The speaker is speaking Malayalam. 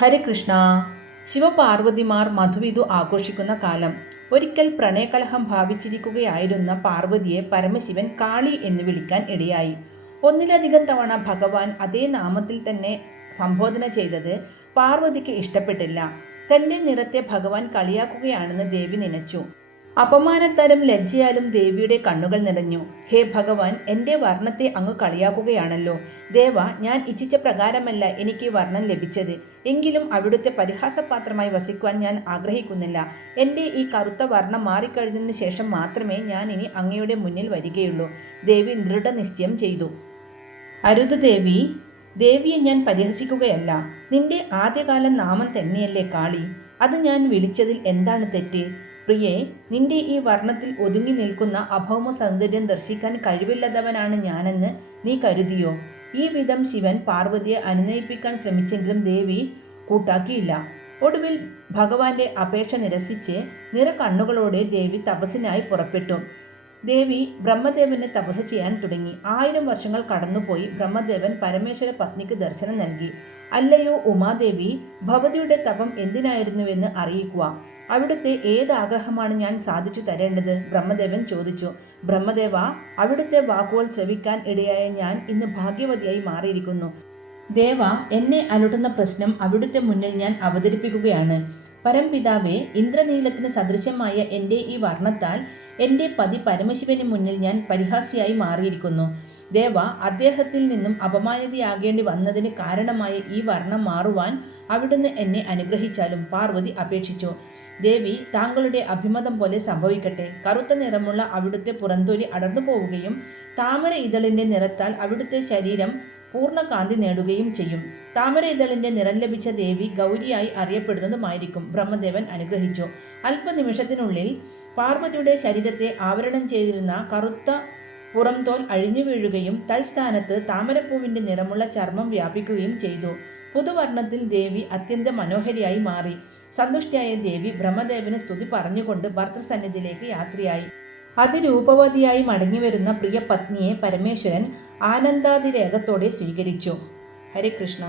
ഹരികൃഷ്ണ ശിവപാർവതിമാർ മധുവിധു ആഘോഷിക്കുന്ന കാലം. ഒരിക്കൽ പ്രണയകലഹം ഭാവിച്ചിരിക്കുകയായിരുന്ന പാർവതിയെ പരമശിവൻ കാളി എന്ന് വിളിക്കാൻ ഇടയായി. ഒന്നിലധികം തവണ ഭഗവാൻ അതേ നാമത്തിൽ തന്നെ സംബോധന ചെയ്തത് പാർവതിക്ക് ഇഷ്ടപ്പെട്ടില്ല. തന്റെ നിറത്തെ ഭഗവാൻ കളിയാക്കുകയാണെന്ന് ദേവി നനച്ചു. അപമാനത്താലും ലജ്ജയാലും ദേവിയുടെ കണ്ണുകൾ നിറഞ്ഞു. ഹേ ഭഗവാൻ എന്റെ വർണത്തെ അങ്ങ് കളിയാക്കുകയാണല്ലോ. ദേവ ഞാൻ ഇച്ഛിച്ച പ്രകാരമല്ല എനിക്ക് വർണം ലഭിച്ചത്. എങ്കിലും അവിടുത്തെ പരിഹാസപാത്രമായി വസിക്കുവാൻ ഞാൻ ആഗ്രഹിക്കുന്നില്ല. എന്റെ ഈ കറുത്ത വർണം മാറിക്കഴിഞ്ഞതിന് ശേഷം മാത്രമേ ഞാൻ ഇനി അങ്ങയുടെ മുന്നിൽ വരികയുള്ളൂ. ദേവി ദൃഢനിശ്ചയം ചെയ്തു. അരുത് ദേവി ദേവിയെ ഞാൻ പരിഹസിക്കുകയല്ല. നിന്റെ ആദ്യകാല നാമം തന്നെയല്ലേ കാളി. അത് ഞാൻ വിളിച്ചതിൽ എന്താണ് തെറ്റ്? പ്രിയേ നിന്റെ ഈ വർണത്തിൽ ഒതുങ്ങി നിൽക്കുന്ന അഭൗമ സൗന്ദര്യം ദർശിക്കാൻ കഴിവില്ലാത്തവനാണ് ഞാനെന്ന് നീ കരുതിയോ? ഈ വിധം ശിവൻ പാർവതിയെ അനുനയിപ്പിക്കാൻ ശ്രമിച്ചെങ്കിലും ദേവി കൂട്ടാക്കിയില്ല. ഒടുവിൽ ഭഗവാന്റെ അപേക്ഷ നിരസിച്ച് നിറ കണ്ണുകളോടെ ദേവി തപസ്സിനായി പുറപ്പെട്ടു. ദേവി ബ്രഹ്മദേവനെ തപസ് ചെയ്യാൻ തുടങ്ങി. ആയിരം വർഷങ്ങൾ കടന്നുപോയി ബ്രഹ്മദേവൻ പരമേശ്വര പത്നിക്ക് ദർശനം നൽകി. അല്ലയോ ഉമാദേവി ഭവതിയുടെ തപം എന്തിനായിരുന്നുവെന്ന് അറിയിക്കുക. അവിടുത്തെ ഏത് ആഗ്രഹമാണ് ഞാൻ സാധിച്ചു തരേണ്ടത്? ബ്രഹ്മദേവൻ ചോദിച്ചു. ബ്രഹ്മദേവ അവിടുത്തെ വാക്കുകൾ ശ്രവിക്കാൻ ഇടയായ ഞാൻ ഇന്ന് ഭാഗ്യവതിയായി മാറിയിരിക്കുന്നു. ദേവ എന്നെ അലട്ടുന്ന പ്രശ്നം അവിടുത്തെ മുന്നിൽ ഞാൻ അവതരിപ്പിക്കുകയാണ്. പരംപിതാവെ ഇന്ദ്രനീലത്തിന് സദൃശ്യമായ എന്റെ ഈ വർണത്താൽ എന്റെ പതി പരമശിവന് മുന്നിൽ ഞാൻ പരിഹാസ്യായി മാറിയിരിക്കുന്നു. ദേവ അദ്ദേഹത്തിൽ നിന്നും അപമാനിതയാകേണ്ടി വന്നതിന് കാരണമായ ഈ വർണം മാറുവാൻ അവിടുന്ന് എന്നെ അനുഗ്രഹിച്ചാലും പാർവതി അപേക്ഷിച്ചു. ദേവി താങ്കളുടെ അഭിമതം പോലെ സംഭവിക്കട്ടെ. കറുത്ത നിറമുള്ള അവിടുത്തെ പുറന്തൊലി അടർന്നു പോവുകയും താമര ഇതളിന്റെ നിറത്താൽ അവിടുത്തെ ശരീരം പൂർണ കാന്തി നേടുകയും ചെയ്യും. താമര ഇതളിന്റെ നിറം ലഭിച്ച ദേവി ഗൗരിയായി അറിയപ്പെടുന്നതുമായിരിക്കും ബ്രഹ്മദേവൻ അനുഗ്രഹിച്ചു. അല്പനിമിഷത്തിനുള്ളിൽ പാർവതിയുടെ ശരീരത്തെ ആവരണം ചെയ്തിരുന്ന കറുത്ത പുറംതോൽ അഴിഞ്ഞു വീഴുകയും തൽസ്ഥാനത്ത് താമരപ്പൂവിന്റെ നിറമുള്ള ചർമ്മം വ്യാപിക്കുകയും ചെയ്തു. പുതുവർണത്തിൽ ദേവി അത്യന്തം മനോഹരിയായി മാറി. സന്തുഷ്ടിയായ ദേവി ബ്രഹ്മദേവന് സ്തുതി പറഞ്ഞുകൊണ്ട് ഭർത്തൃസന്നിധിയിലേക്ക് യാത്രയായി. അതിരൂപവതിയായി മടങ്ങിവരുന്ന പ്രിയ പത്നിയെ പരമേശ്വരൻ ആനന്ദാതിരേഖത്തോടെ സ്വീകരിച്ചു. ഹരേ കൃഷ്ണ.